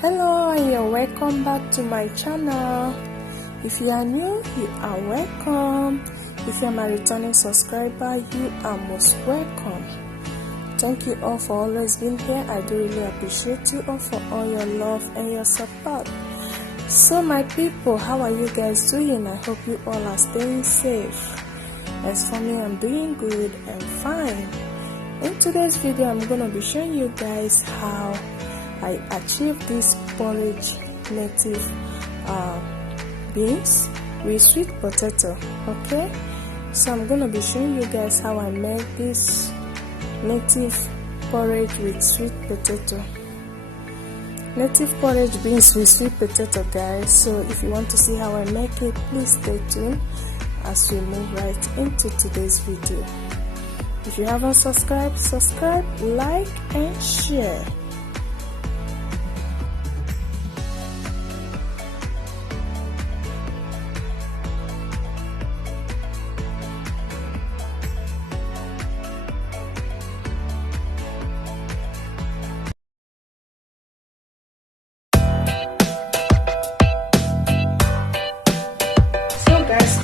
Hello and you're welcome back to my channel. If you are new, you are welcome. If you are my returning subscriber, you are most welcome. Thank you all for always being here. I do really appreciate you all for all your love and your support. So my people, how are you guys doing? I hope you all are staying safe. As for me, I'm doing good and fine. In today's video, I'm going to be showing you guys how I achieved this porridge native beans with sweet potato. Okay, so I'm going to be showing you guys how I make this native porridge with sweet potato. Native porridge beans with sweet potato, guys. So if you want to see how I make it, please stay tuned as we move right into today's video. If you haven't subscribed, subscribe, like and share.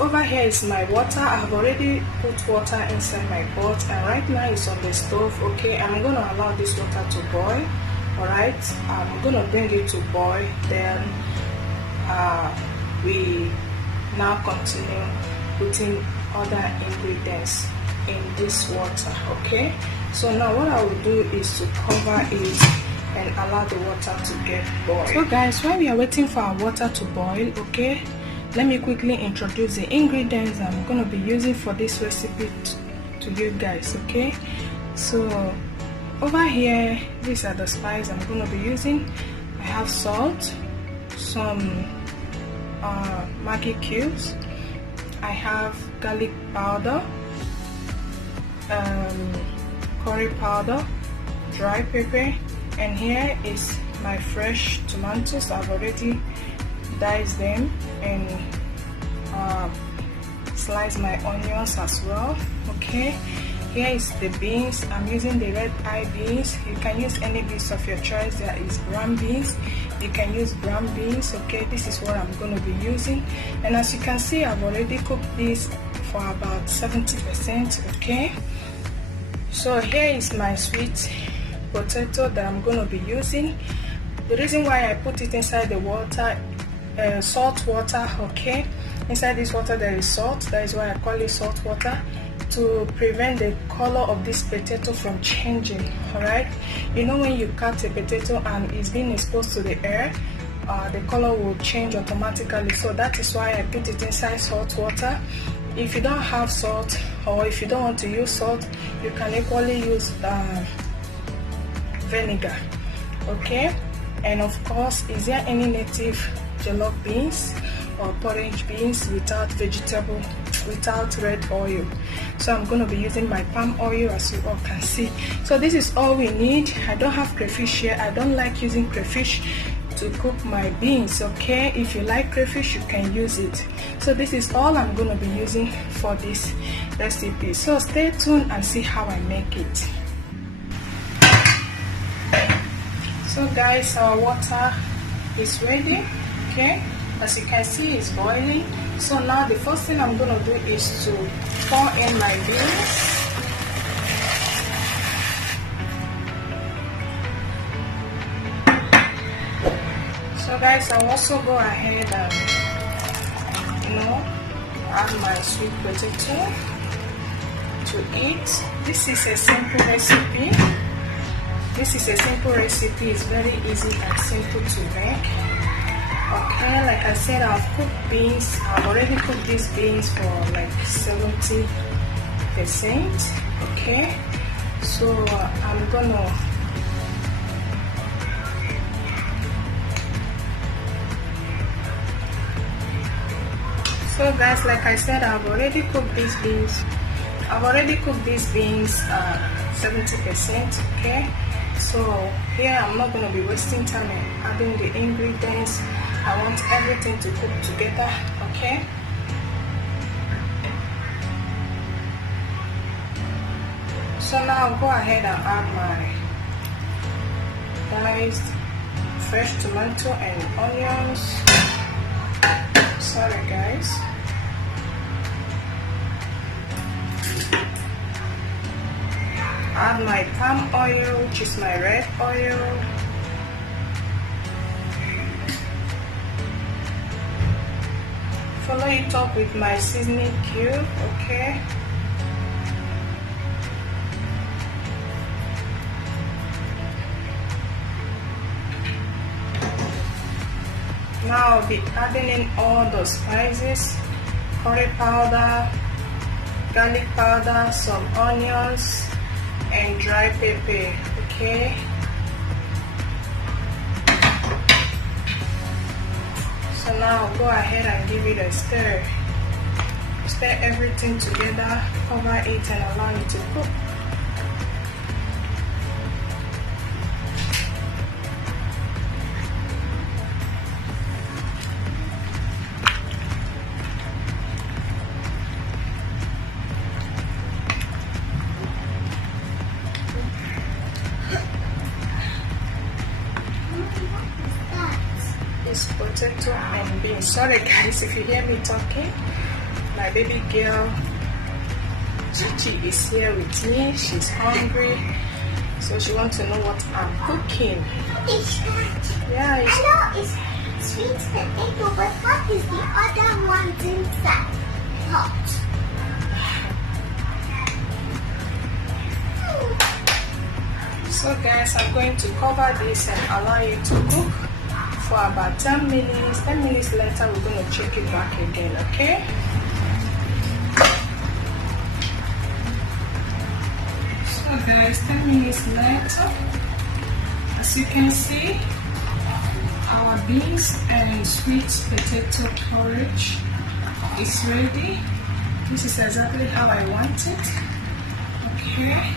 Over here is my water. I have already put water inside my pot, and right now it's on the stove. Okay, I'm gonna allow this water to boil. All right, I'm gonna bring it to boil. Then we now continue putting other ingredients in this water. Okay, so now what I will do is to cover it and allow the water to get boiled. So guys, while we are waiting for our water to boil, okay, let me quickly introduce the ingredients I'm going to be using for this recipe to you guys. Okay, so over here, these are the spices I'm going to be using. I have salt, some Maggi cubes, I have garlic powder, curry powder, dry pepper, and here is my fresh tomatoes. I've already dice them and slice my onions as well. Okay, here is the beans. I'm using the red eye beans. You can use any beans of your choice. There is brown beans, you can use brown beans. Okay, this is what I'm going to be using, and as you can see, I've already cooked this for about 70%. Okay, so here is my sweet potato that I'm going to be using. The reason why I put it inside the water, salt water, okay, inside this water there is salt. That is why I call it salt water, to prevent the color of this potato from changing. All right, you know, when you cut a potato and it's being exposed to the air, the color will change automatically. So that is why I put it inside salt water. If you don't have salt, or if you don't want to use salt, you can equally use vinegar. Okay, and of course, is there any native jollof beans or porridge beans without vegetable, without red oil? So I'm going to be using my palm oil, as you all can see. So this is all we need. I don't have crayfish here. I don't like using crayfish to cook my beans. Okay, if you like crayfish, you can use it. So this is all I'm going to be using for this recipe. So stay tuned and see how I make it. So guys, our water is ready. Okay, as you can see, it's boiling. So now the first thing I'm going to do is to pour in my beans. So guys, I'll also go ahead and add my sweet potato to it. This is a simple recipe. It's very easy and simple to make. Okay, like I said, I've cooked beans. I've already cooked these beans for like 70%. Okay, so I'm gonna guys, like I said, I've already cooked these beans. 70%. Okay, so here I'm not going to be wasting time in adding the ingredients. I want everything to cook together. Okay, so now I'll go ahead and add my diced fresh tomato and onions. Sorry guys. Add my palm oil, which is my red oil. Follow it up with my seasoning cube, okay? Now I'll be adding in all the spices, curry powder, garlic powder, some onions, and dry pepper, okay? So now I'll go ahead and give it a stir. Stir everything together, cover it and allow it to cook. Potato and beans. Sorry guys if you hear me talking. My baby girl Chichi is here with me. She's hungry, so she wants to know what I'm cooking. Yeah, I know it's sweet potato, but what is the other ones inside? Hot. So guys, I'm going to cover this and allow it to cook for about 10 minutes. 10 minutes later, we're going to check it back again, okay? So guys, 10 minutes later, as you can see, our beans and sweet potato porridge is ready. This is exactly how I want it, okay?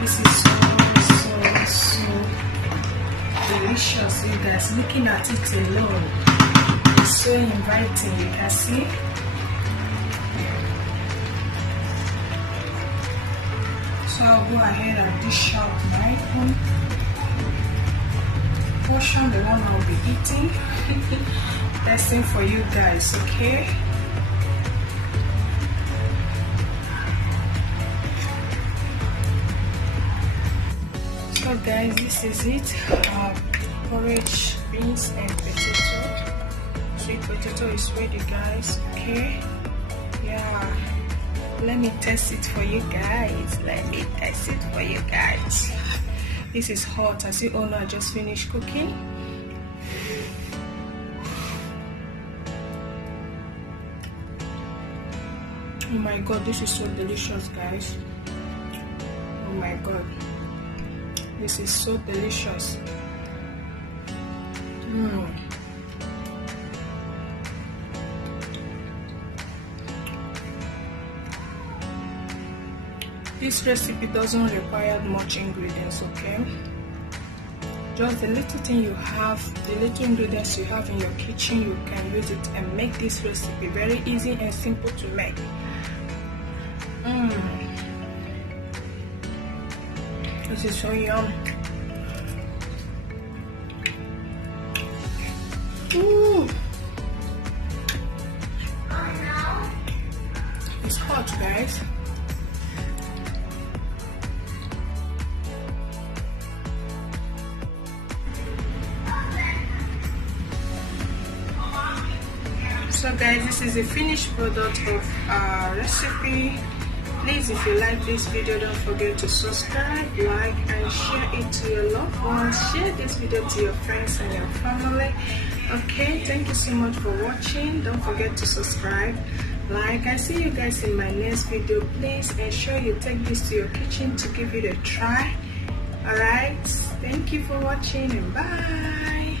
This is so delicious, you guys. Looking at it alone, it's so inviting, you can see. So I'll go ahead and dish out my own portion, the one I'll be eating. Testing for you guys, okay? So guys, this is it. Porridge, beans and potato. Sweet potato is ready guys, okay? Yeah, let me test it for you guys. This is hot. As you all know, I just finished cooking. Oh my god, this is so delicious guys. Oh my god, this is so delicious. This recipe doesn't require much ingredients, okay? Just the little thing you have, the little ingredients you have in your kitchen, you can use it and make this recipe very easy and simple to make. This is so yum. Ooh. It's hot guys. So guys, this is the finished product of our recipe. Please, if you like this video, don't forget to subscribe, like and share it to your loved ones. Share this video to your friends and your family. Okay, thank you so much for watching. Don't forget to subscribe, like. I see you guys in my next video. Please ensure you take this to your kitchen to give it a try. Alright, thank you for watching and bye.